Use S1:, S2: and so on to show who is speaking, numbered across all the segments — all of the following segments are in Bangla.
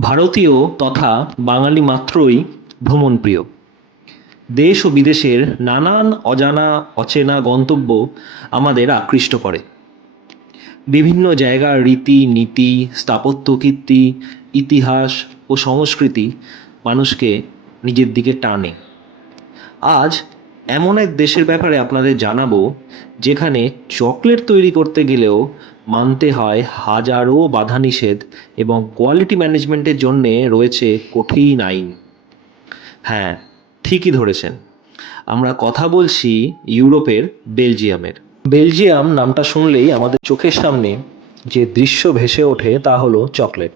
S1: ভারতীয় তথা বাঙালি মাত্রই ভ্রমণপ্রিয়। দেশ ও বিদেশের নানান অজানা, অচেনা গন্তব্য আমাদের আকৃষ্ট করে। বিভিন্ন জায়গার রীতি, নীতি, স্থাপত্য, কীর্তি, ইতিহাস ও সংস্কৃতি মানুষকে নিজের দিকে টানে। আজ এমন এক দেশের ব্যাপারে আপনাদের জানাব, যেখানে চকলেট তৈরি করতে গেলেও মানতে হয় হাজারো বাধা নিষেধ এবং কোয়ালিটি ম্যানেজমেন্টের জন্যে রয়েছে কঠিন আইন। হ্যাঁ ঠিকই ধরেছেন। আমরা কথা বলছি ইউরোপের বেলজিয়ামের। বেলজিয়াম নামটা শুনলেই আমাদের চোখের সামনে যে দৃশ্য ভেসে ওঠে তা হলো চকলেট।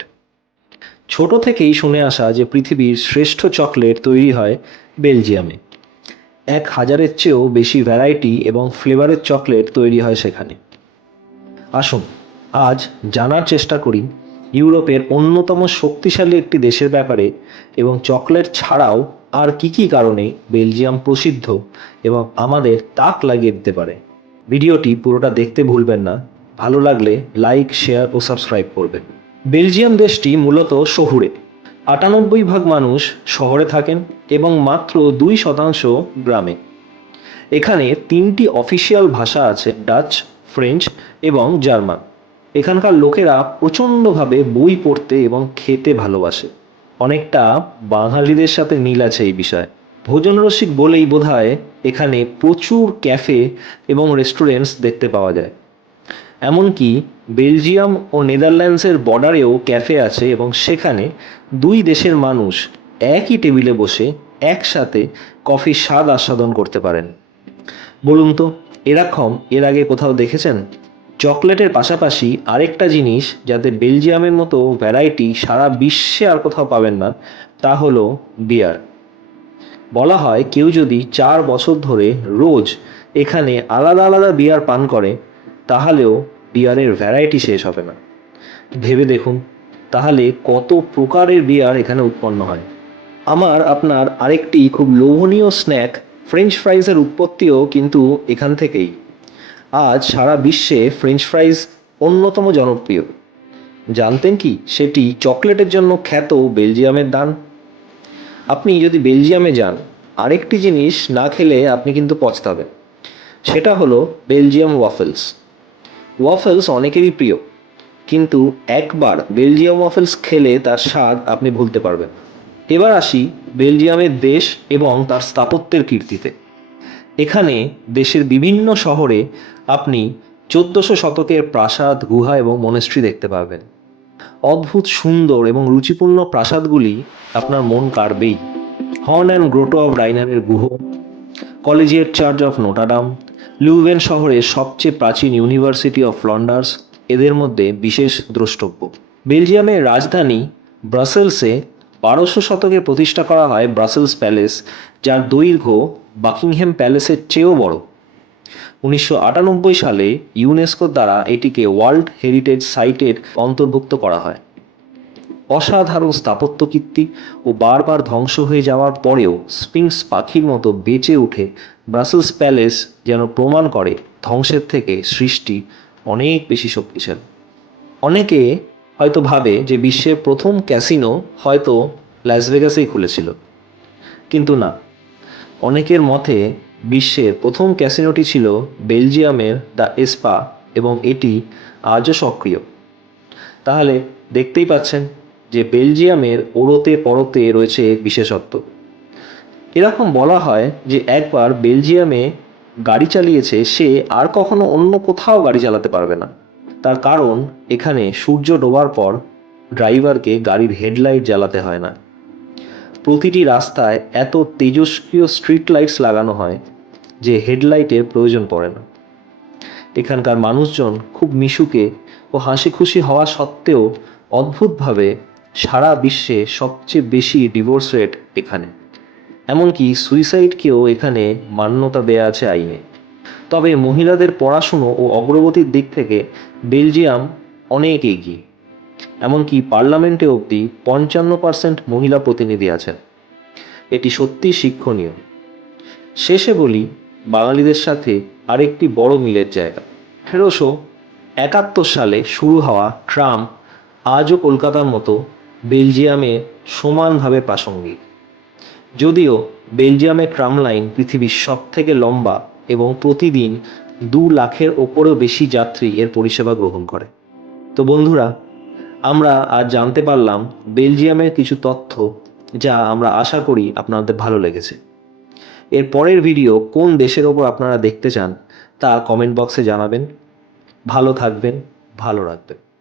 S1: ছোট থেকেই শুনে আসা যে পৃথিবীর শ্রেষ্ঠ চকলেট তৈরি হয় বেলজিয়ামে। এক হাজারের চেয়েও বেশি ভ্যারাইটি এবং ফ্লেভারের চকলেট তৈরি হয় সেখানে। আসুন, আজ জানার চেষ্টা করি ইউরোপের অন্যতম শক্তিশালী একটি দেশের ব্যাপারে এবং চকলেট ছাড়াও আর কি কি কারণে বেলজিয়াম প্রসিদ্ধ এবং আমাদের তাক লাগিয়ে দিতে পারে। ভিডিওটি পুরোটা দেখতে ভুলবেন না, ভালো লাগলে লাইক শেয়ার ও সাবস্ক্রাইব করবেন। বেলজিয়াম দেশটি মূলত শহুরে। আটানব্বই ভাগ মানুষ শহরে থাকেন এবং মাত্র দুই শতাংশ গ্রামে। এখানে তিনটি অফিসিয়াল ভাষা আছে, ডাচ, ফ্রেঞ্চ এবং জার্মান। এখানকার লোকেরা প্রচণ্ডভাবে বই পড়তে এবং খেতে ভালোবাসে। অনেকটা বাঙালিদের সাথে মিল আছে এই বিষয়ে। ভোজন রসিক বলেই বোধহয় এখানে প্রচুর ক্যাফে এবং রেস্টুরেন্টস দেখতে পাওয়া যায়। এমনকি বেলজিয়াম ও নেদারল্যান্ডসের বর্ডারেও ক্যাফে আছে এবং সেখানে দুই দেশের মানুষ একই টেবিলে বসে একসাথে কফির স্বাদ আস্বাদন করতে পারেন। বলুন তো এরকম এর আগে কোথাও দেখেছেন? চকলেটের পাশাপাশি আরেকটা জিনিস যাতে বেলজিয়ামের মতো ভ্যারাইটি সারা বিশ্বে আর কোথাও পাবেন না, তা হলো বিয়ার। বলা হয় কেউ যদি চার বছর ধরে রোজ এখানে আলাদা আলাদা বিয়ার পান করে তাহলেও বিয়ারের ভ্যারাইটি শেষ হবে না। ভেবে দেখুন, তাহলে কত প্রকারের বিয়ার এখানে উৎপন্ন হয়। আমার আপনার আরেকটি খুব লোভনীয় স্ন্যাক ফ্রেঞ্চ ফ্রাইজের উৎপত্তিও কিন্তু এখান থেকেই। আজ সারা বিশ্বে ফ্রেঞ্চ ফ্রাইজ অন্যতম জনপ্রিয়। জানতেন কি, সেটি চকলেটের জন্য খ্যাত বেলজিয়ামের দান? আপনি যদি বেলজিয়ামে যান, আরেকটি জিনিস না খেলে আপনি কিন্তু পচতাবেন। সেটা হলো বেলজিয়াম ওয়াফেলস ওয়াফেলস অনেকেরই প্রিয়, কিন্তু একবার বেলজিয়াম ওয়াফেলস খেলে তার স্বাদ আপনি ভুলতে পারবেন। এবার আসি বেলজিয়ামের দেশ এবং তার স্থাপত্যের কীর্তিতে। এখানে দেশের বিভিন্ন শহরে আপনি চোদ্দশো শতকের প্রাসাদ, গুহা এবং মনেস্ট্রি দেখতে পাবেন। অদ্ভুত সুন্দর এবং রুচিপূর্ণ প্রাসাদগুলি আপনার মন কাড়বেই। হর্ন অ্যান্ড গ্রোটো অফ রাইনারের Guha collegiate church of Notre Dame Leuven শহরের সবচেয়ে প্রাচীন ইউনিভার্সিটি অফ ফ্লন্ডার্স এদের মধ্যে বিশেষ দ্রষ্টব্য। বেলজিয়ামের রাজধানী ব্রাসেলসে বারোশো শতকে প্রতিষ্ঠা করা হয় ব্রাসেলস প্যালেস, যার দৈর্ঘ্য বাকিংহ্যাম প্যালেসের চেয়েও বড়। উনিশশো আটানব্বই সালে ইউনেস্কো দ্বারা এটিকে ওয়ার্ল্ড হেরিটেজ সাইটের অন্তর্ভুক্ত করা হয়। অসাধারণ স্থাপত্য কীর্তি ও বারবার ধ্বংস হয়ে যাওয়ার পরেও স্পিংস পাখির মতো বেঁচে উঠে ব্রাসেলস প্যালেস যেন প্রমাণ করে ধ্বংসের থেকে সৃষ্টি অনেক বেশি শক্তিশালী। অনেকে হয়তো ভাবে যে বিশ্বের প্রথম ক্যাসিনো হয়তো লাস ভেগাসেই খুলেছিল। কিন্তু না। অনেকের মতে বিশ্বের প্রথম ক্যাসিনোটি ছিল বেলজিয়ামের দ্য এসপা এবং এটি আজও সক্রিয়। তাহলে দেখতেই পাচ্ছেন যে বেলজিয়ামের ওড়তে পরতে রয়েছে এক বিশেষত্ব। এরকম বলা হয় যে একবার বেলজিয়ামে গাড়ি চালিয়েছে, সে আর কখনো অন্য কোথাও গাড়ি চালাতে পারবে না। তার কারণ, এখানে সূর্য ডোবার পর ড্রাইভারকে গাড়ির হেডলাইট জ্বালাতে হয় না। প্রতিটি রাস্তায় এত তেজস্ক্রিয় স্ট্রিট লাইটস লাগানো হয় যে হেডলাইটের প্রয়োজন পড়ে না। এখানকার মানুষজন খুব মিশুকে ও হাসি খুশি হওয়া সত্ত্বেও অদ্ভুতভাবে সারা বিশ্বে সবচেয়ে বেশি ডিভোর্স রেট এখানে। এমনকি সুইসাইডকেও এখানে মান্যতা দেয়া আছে আইনে। তবে মহিলাদের পড়াশুনো ও অগ্রগতির দিক থেকে বেলজিয়াম অনেক এগিয়ে। এমনকি পার্লামেন্টে অবধি পঞ্চান্ন পার্সেন্ট মহিলা প্রতিনিধি আছেন। এটি সত্যি শিক্ষণীয়। শেষে বলি, বাঙালিদের সাথে আরেকটি বড় মিলের জায়গা। আঠেরোশো একাত্তর সালে শুরু হওয়া ট্রাম আজও কলকাতার মতো বেলজিয়ামে সমানভাবে প্রাসঙ্গিক। যদিও বেলজিয়ামের ট্রাম লাইন পৃথিবীর সব থেকে লম্বা এবং প্রতিদিন দু লাখের ওপরও বেশি যাত্রী এর পরিষেবা গ্রহণ করে। তো বন্ধুরা, আমরা আজ জানতে পারলাম বেলজিয়ামের কিছু তথ্য যা আমরা আশা করি আপনাদের ভালো লেগেছে। এর পরের ভিডিও কোন দেশের ওপর আপনারা দেখতে চান তা কমেন্ট বক্সে জানাবেন। ভালো থাকবেন, ভালো রাখবেন।